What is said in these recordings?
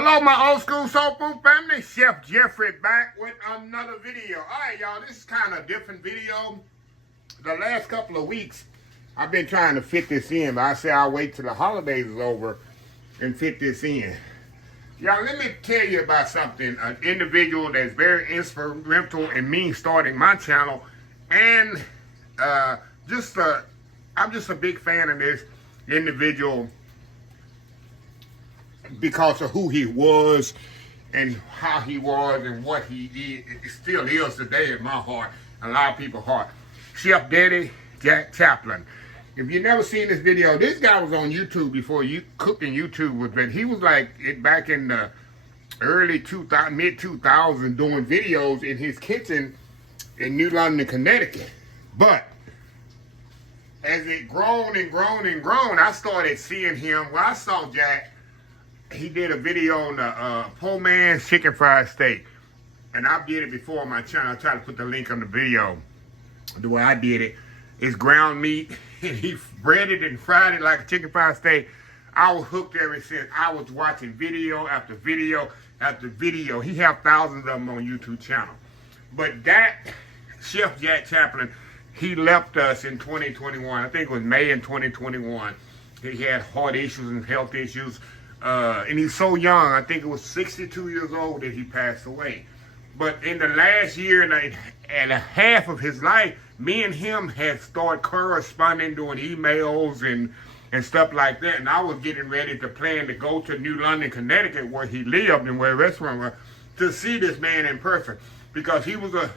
Hello, my old school soul food family. Chef Jeffrey back with another video. All right, y'all, this is kind of a different video. The last couple of weeks, I've been trying to fit this in, but I say I'll wait till the holidays is over and fit this in. Y'all, let me tell you about something. An individual that's very instrumental in me starting my channel, and I'm just a big fan of this individual because of who he was and how he was and what he still is today in my heart, a lot of people's heart. Chef Daddy Chaplain. If you never seen this video, this guy was on YouTube before cooking YouTube was big. He was like back in the early 2000, mid 2000s doing videos in his kitchen in New London, Connecticut. But as it grown and grown and grown, I started seeing him. Well, I saw Jack. He did a video on the poor man's chicken fried steak. And I did it before on my channel. I try to put the link on the video. The way I did it. It's ground meat. And he breaded and fried it like a chicken fried steak. I was hooked ever since. I was watching video after video after video. He have thousands of them on YouTube channel. But that Chef Jack Chaplain, he left us in 2021. I think it was May in 2021. He had heart issues and health issues. And he's so young. I think it was 62 years old that he passed away. But in the last year and a half of his life, me and him had started corresponding, doing emails and stuff like that. And I was getting ready to plan to go to New London, Connecticut, where he lived and where the restaurant was, to see this man in person. Because he was a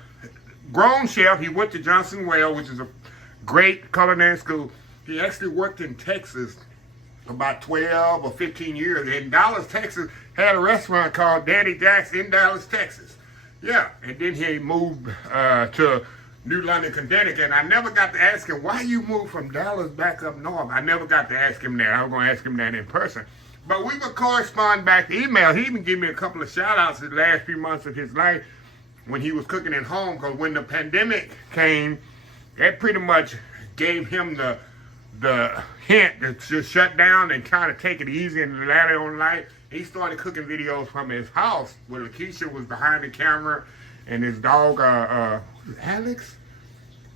grown chef. He went to Johnson Well, which is a great culinary school. He actually worked in Texas about 12 or 15 years. In Dallas, Texas, had a restaurant called Daddy Jack's in Dallas, Texas. Yeah, and then he moved to New London, Connecticut, and I never got to ask him, why you moved from Dallas back up north? I never got to ask him that. I was going to ask him that in person. But we would correspond back email. He even gave me a couple of shout-outs the last few months of his life when he was cooking at home, because when the pandemic came, that pretty much gave him the hint to just shut down and kind of take it easy in the latter on life. He started cooking videos from his house where Lakeisha was behind the camera and his dog, Alex?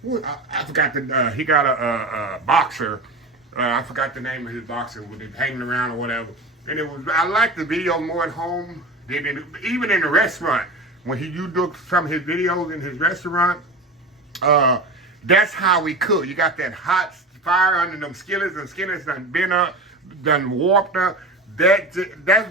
I forgot he got a boxer. I forgot the name of his boxer with it hanging around or whatever. And I liked the video more at home than even in the restaurant. When you do some of his videos in his restaurant, that's how we cook. You got that hot fire under them skillets, and skillets done been up, done warped up. That's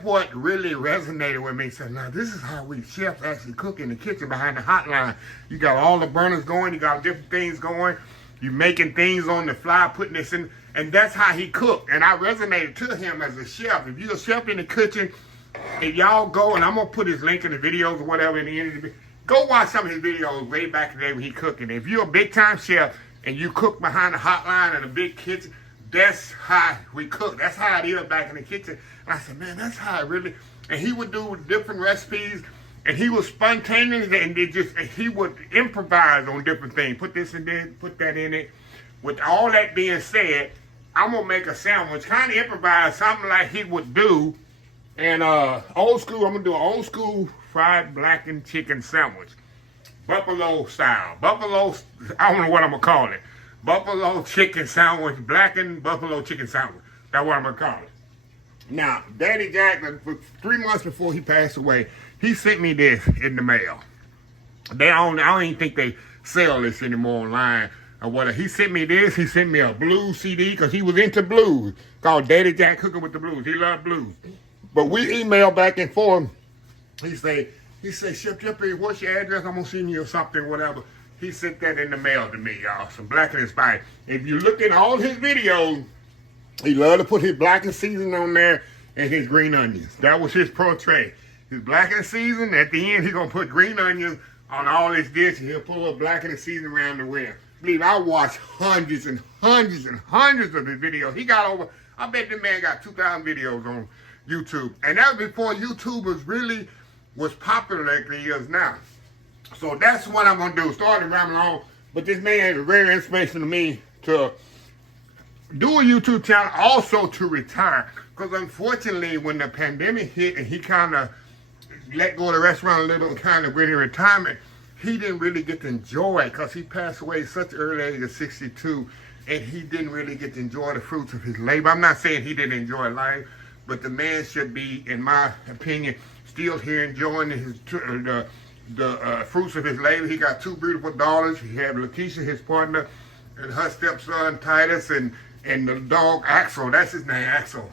what really resonated with me. So now this is how we chefs actually cook in the kitchen behind the hotline. You got all the burners going, you got different things going, you making things on the fly, putting this in, and that's how he cooked. And I resonated to him as a chef. If you're a chef in the kitchen, if y'all go, and I'm gonna put his link in the videos or whatever in the end of the video, go watch some of his videos way back in the day when he cooking. If you're a big time chef and you cook behind the hotline in a big kitchen, that's how we cook. That's how it is back in the kitchen. And I said, man, that's how it really. And he would do different recipes, and he was spontaneous, and he would improvise on different things. Put this in there, put that in it. With all that being said, I'm gonna make a sandwich, kind of improvise something like he would do. And old school, I'm gonna do an old school fried blackened chicken sandwich, buffalo style. I don't know what I'm gonna call it. Buffalo chicken sandwich, blackened buffalo chicken sandwich. That's what I'm gonna call it. Now, Daddy Jack, 3 months before he passed away, he sent me this in the mail. I don't even think they sell this anymore online or whatever. He sent me this. He sent me a blues CD because he was into blues, called Daddy Jack Cooking with the Blues. He loved blues. But we emailed back and forth. He said, Chef Jeffrey, what's your address? I'm gonna send you something, whatever. He sent that in the mail to me, y'all. Some blackened inspired. If you look at all his videos, he loved to put his blackened seasoning on there and his green onions. That was his portrait. His blackened seasoning, at the end, he's going to put green onions on all his dishes. He'll put a little blackened seasoning around the rim. Believe I watched hundreds and hundreds and hundreds of his videos. He got over, I bet the man got 2,000 videos on YouTube. And that was before YouTube was popular like it is now. So that's what I'm going to do. Started rambling on. But this man is very inspirational to me to do a YouTube channel, also to retire. Because unfortunately, when the pandemic hit and he kind of let go of the restaurant a little and kind of went in retirement, he didn't really get to enjoy it because he passed away at such an early age of 62, and he didn't really get to enjoy the fruits of his labor. I'm not saying he didn't enjoy life, but the man should be, in my opinion, still here enjoying the fruits of his labor. He got 2 beautiful daughters. He had Lakeisha, his partner, and her stepson Titus, and the dog Axel. That's his name, Axel.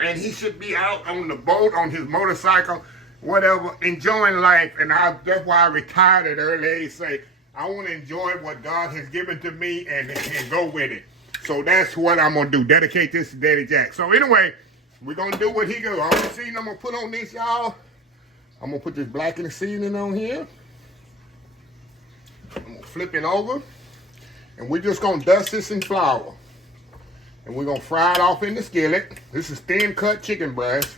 And he should be out on the boat, on his motorcycle, whatever, enjoying life. And that's why I retired at early age. Say, I want to enjoy what God has given to me and go with it. So that's what I'm going to do. Dedicate this to Daddy Jack. So anyway, we're going to do what he goes. All the seasoning I'm going to put on this, y'all. I'm going to put this blackened seasoning on here. I'm going to flip it over. And we're just going to dust this in flour. And we're going to fry it off in the skillet. This is thin cut chicken breast.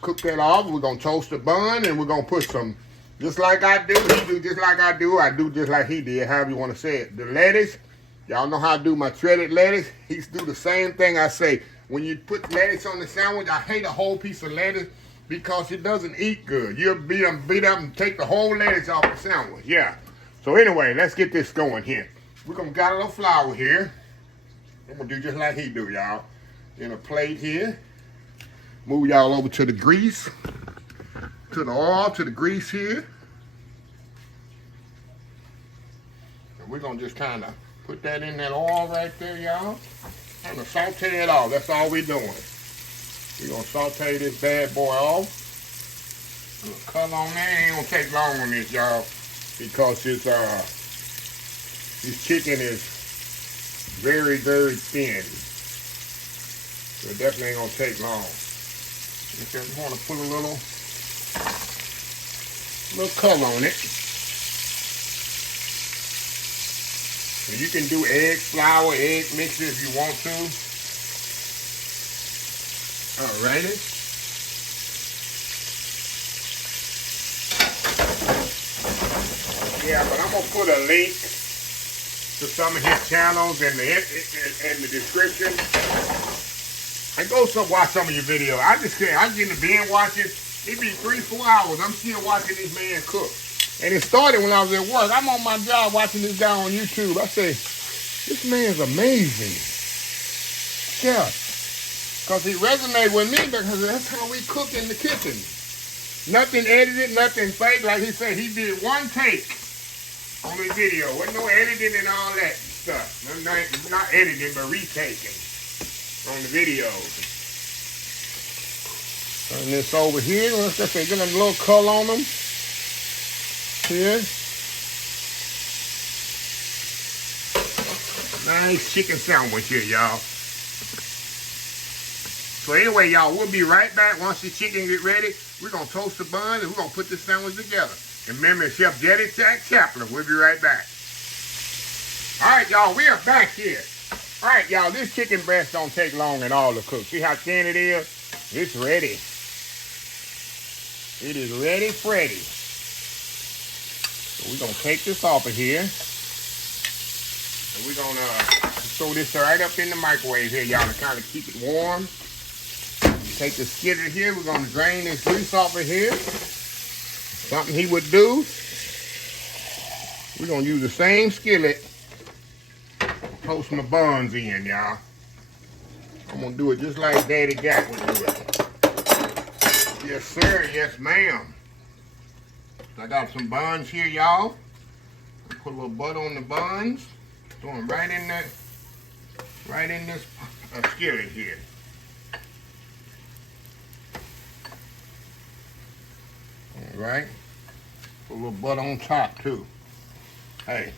Cook that off. We're going to toast the bun. And we're going to put some, just like I do. He do just like I do. I do just like he did, however you want to say it. The lettuce. Y'all know how I do my shredded lettuce. He's do the same thing I say. When you put lettuce on the sandwich, I hate a whole piece of lettuce because it doesn't eat good. You'll beat up and take the whole lettuce off the sandwich. Yeah. So anyway, let's get this going here. We're going to got a little flour here. I'm going to do just like he do, y'all. In a plate here. Move y'all over to the grease. To the oil, to the grease here. And we're going to just kind of put that in that oil right there, y'all. I'm going to saute it off. That's all we're doing. We're going to saute this bad boy off. A little color on there. Ain't going to take long on this, y'all. Because this chicken is very, very thin. So it definitely ain't gonna take long. Just want to put a little color on it. And you can do egg flour, egg mixture if you want to. Alrighty. Yeah, but I'm gonna put a link to some of his channels in the description. And go watch some of your videos. I get in the bin watching. It be 3-4 hours. I'm still watching this man cook. And it started when I was at work. I'm on my job watching this guy on YouTube. I say, this man's amazing. Yeah. Because he resonated with me because that's how we cook in the kitchen. Nothing edited, nothing fake. Like he said, he did one take on the video. Wasn't no editing and all that stuff. Not editing, but retaking on the videos. Turn this over here. Let's just say, get a little color on them. Here. Nice chicken sandwich here, y'all. So anyway, y'all, we'll be right back once the chicken get ready. We're going to toast the bun and we're going to put this sandwich together. And remember, Chef Daddy Jack Chaplain. We'll be right back. All right, y'all, we are back here. All right, y'all, this chicken breast don't take long at all to cook. See how thin it is? It's ready. It is ready, Freddy. So we're going to take this off of here. And we're going to throw this right up in the microwave here, y'all, to kind of keep it warm. Take the skillet here. We're going to drain this grease off of here. Something he would do. We're going to use the same skillet to toast my buns in, y'all. I'm going to do it just like Daddy Jack would do it. Yes, sir. Yes, ma'am. I got some buns here, y'all. Put a little butter on the buns. Throw them right in this skillet here. All right. Put a little butter on top too. Hey,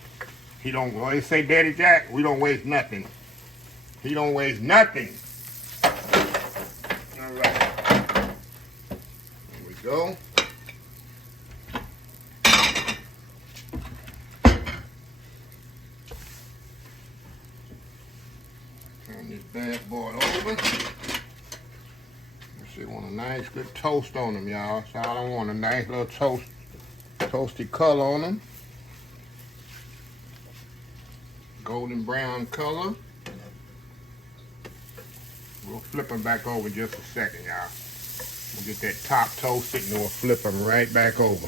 he don't always say Daddy Jack, we don't waste nothing. He don't waste nothing. All right. There we go. Turn this bad boy over. She want a nice good toast on them, y'all. So I don't want a nice little toasty color on them. Golden brown color. Real flip them back over in just a second, y'all. We'll get that top toasted and we'll flip them right back over.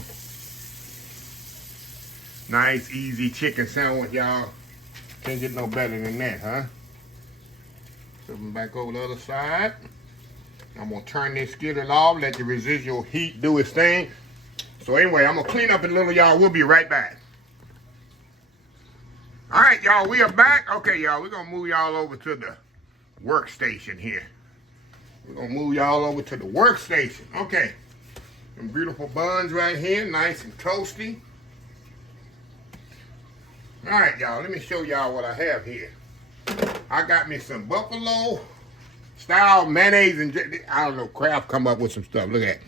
Nice, easy chicken sandwich, y'all. Can't get no better than that, huh? Flip them back over the other side. I'm gonna turn this skillet off, let the residual heat do its thing. So anyway, I'm gonna clean up a little, y'all. We'll be right back. All right, y'all, we are back. Okay, y'all, we're gonna move y'all over to the workstation here. We're gonna move y'all over to the workstation. Okay, some beautiful buns right here, nice and toasty. All right, y'all, let me show y'all what I have here. I got me some buffalo style mayonnaise and I don't know, Kraft come up with some stuff. Look at that.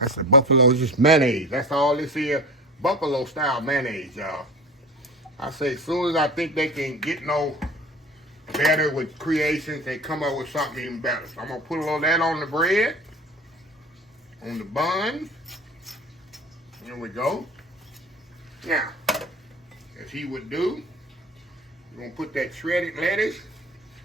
That's the buffalo, just mayonnaise. That's all this here, buffalo style mayonnaise, y'all. I say as soon as I think they can get no better with creations, they come up with something even better. So I'm gonna put a little of that on the bread, on the bun. Here we go. Now, as he would do, we're gonna put that shredded lettuce.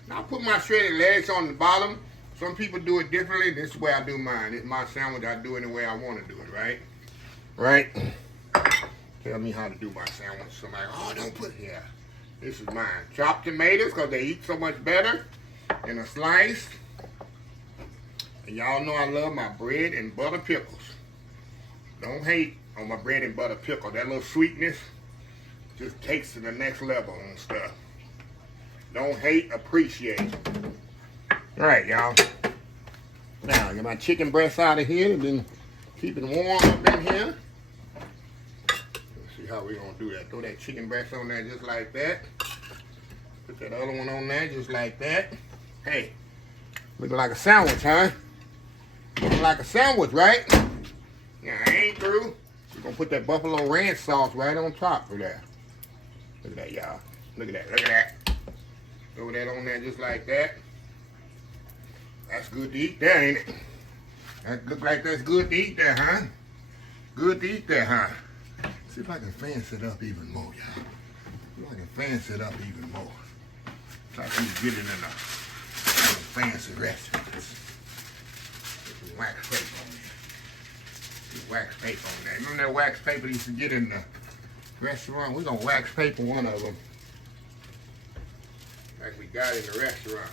Now I put my shredded lettuce on the bottom. Some people do it differently. This is the way I do mine. It's my sandwich. I do it the way I want to do it, right? Right? Tell me how to do my sandwich. Somebody, oh, don't put it here. This is mine. Chopped tomatoes, because they eat so much better in a slice. And y'all know I love my bread and butter pickles. Don't hate on my bread and butter pickle. That little sweetness just takes to the next level on stuff. Don't hate, appreciate. All right, y'all. Now, get my chicken breast out of here and then keep it warm up in here. Let's see how we're going to do that. Throw that chicken breast on there just like that. Put that other one on there just like that. Hey, looking like a sandwich, huh? Looking like a sandwich, right? Now, I ain't through. We're going to put that buffalo ranch sauce right on top of that. Look at that, y'all. Look at that. Look at that. Throw that on there just like that. That's good to eat there, ain't it? That look like that's good to eat there, huh? Good to eat there, huh? See if I can fancy it up even more, y'all. See if I can fancy it up even more. So I can get it in a fancy restaurants. Put some wax paper on there. Put wax paper on there. Remember that wax paper you used to get in the restaurant? We're gonna wax paper one of them. Like we got in the restaurant.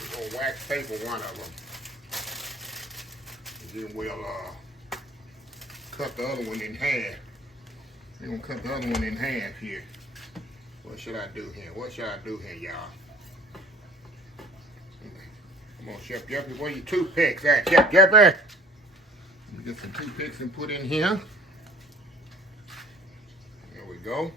We're gonna wax paper one of them. And then we'll cut the other one in half. We're gonna cut the other one in half here. What should I do here? What should I do here, y'all? Come on, Chef Jeffrey, where your toothpicks at, Chef Jeffrey? Let me get some toothpicks and put in here. There we go.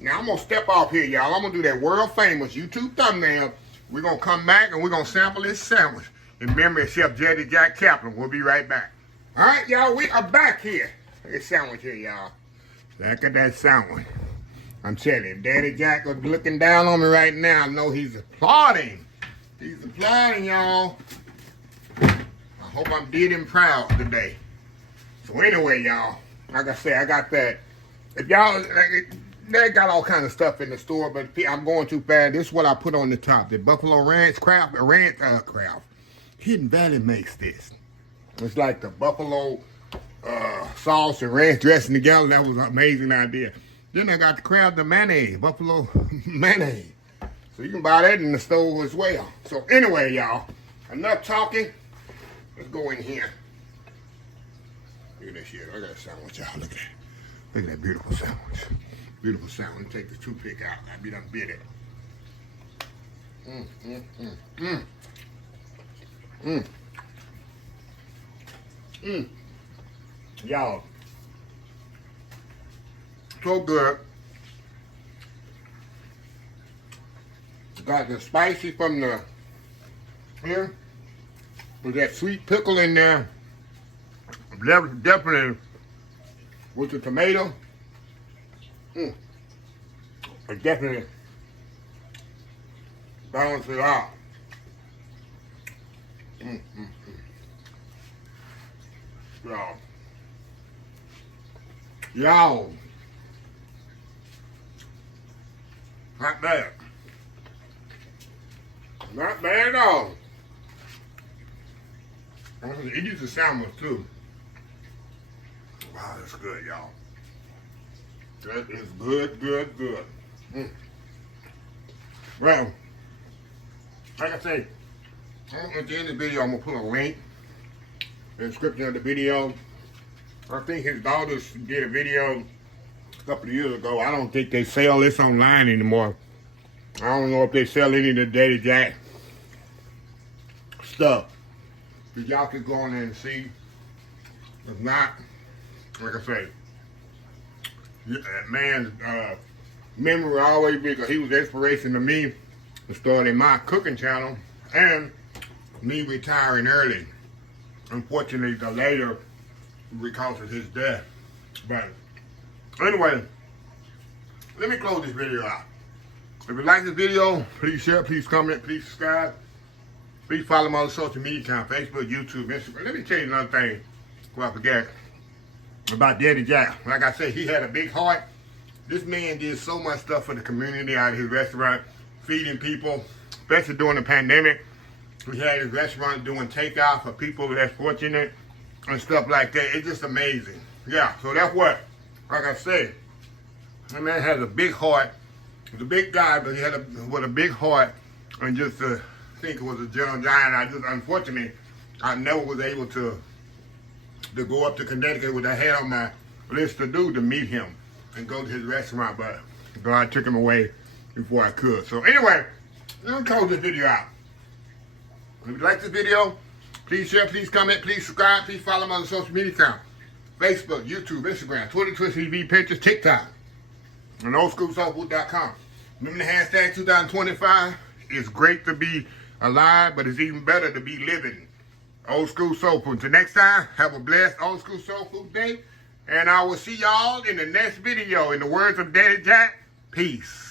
Now I'm gonna step off here, y'all. I'm gonna do that world famous YouTube thumbnail. We're gonna come back and we're gonna sample this sandwich in memory of Chef Jetty Jack Chaplain. We'll be right back. All right, y'all, we are back here. Look at this sandwich here, y'all. Look at that sandwich. I'm telling you, Daddy Jack is looking down on me right now. I know he's applauding. He's applauding, y'all. I hope I'm did him proud today. So anyway, y'all, like I said, I got that. If y'all, they got all kind of stuff in the store, but I'm going too fast. This is what I put on the top. The Buffalo Ranch Kraft. Hidden Valley makes this. It's like the buffalo sauce and ranch dressing together. That was an amazing idea. Then I got the Kraft the mayonnaise, buffalo mayonnaise. So you can buy that in the store as well. So anyway, y'all, enough talking. Let's go in here. Look at this shit. Look at that sandwich, y'all. Look at that. Look at that beautiful sandwich. Beautiful sandwich. Take the toothpick out. I be done bit it. Y'all, so good. Got the spicy from the here with that sweet pickle in there. Definitely with the tomato. It definitely balances it out. Y'all, not bad. Not bad at all. It uses salmon too. Wow, that's good, y'all. That is good, good, good. Well, like I say, at the end of the video, I'm gonna put a link in the description of the video. I think his daughters did a video a couple of years ago. I don't think they sell this online anymore. I don't know if they sell any of the Daddy Jack stuff. But y'all can go on there and see. If not, like I say, that man's memory will always be, because he was inspiration to me to starting my cooking channel and me retiring early. Unfortunately, the later because of his death. But anyway, let me close this video out. If you like this video, please share, please comment, please subscribe. Please follow my other social media account, Facebook, YouTube, Instagram. Let me tell you another thing before I forget about Daddy Jack. Like I said, he had a big heart. This man did so much stuff for the community out of his restaurant, feeding people, especially during the pandemic. He had his restaurant doing takeout for people less fortunate and stuff like that. It's just amazing. Yeah, so that's what, like I said, that man has a big heart. He's a big guy, but he had a big heart, and just to think it was a gentle giant. I just, unfortunately, I never was able to go up to Connecticut, which I had on my list to do, to meet him and go to his restaurant, but God took him away before I could. So anyway, let me close this video out. If you like this video, please share, please comment, please subscribe, please follow my other social media account. Facebook, YouTube, Instagram, Twitter, Twitch TV, Pinterest, TikTok, and oldschoolsoulfood.com. Remember the hashtag 2025? It's great to be alive, but it's even better to be living. Old School Soul Food. Until next time, have a blessed Old School Soul Food day. And I will see y'all in the next video. In the words of Daddy Jack, peace.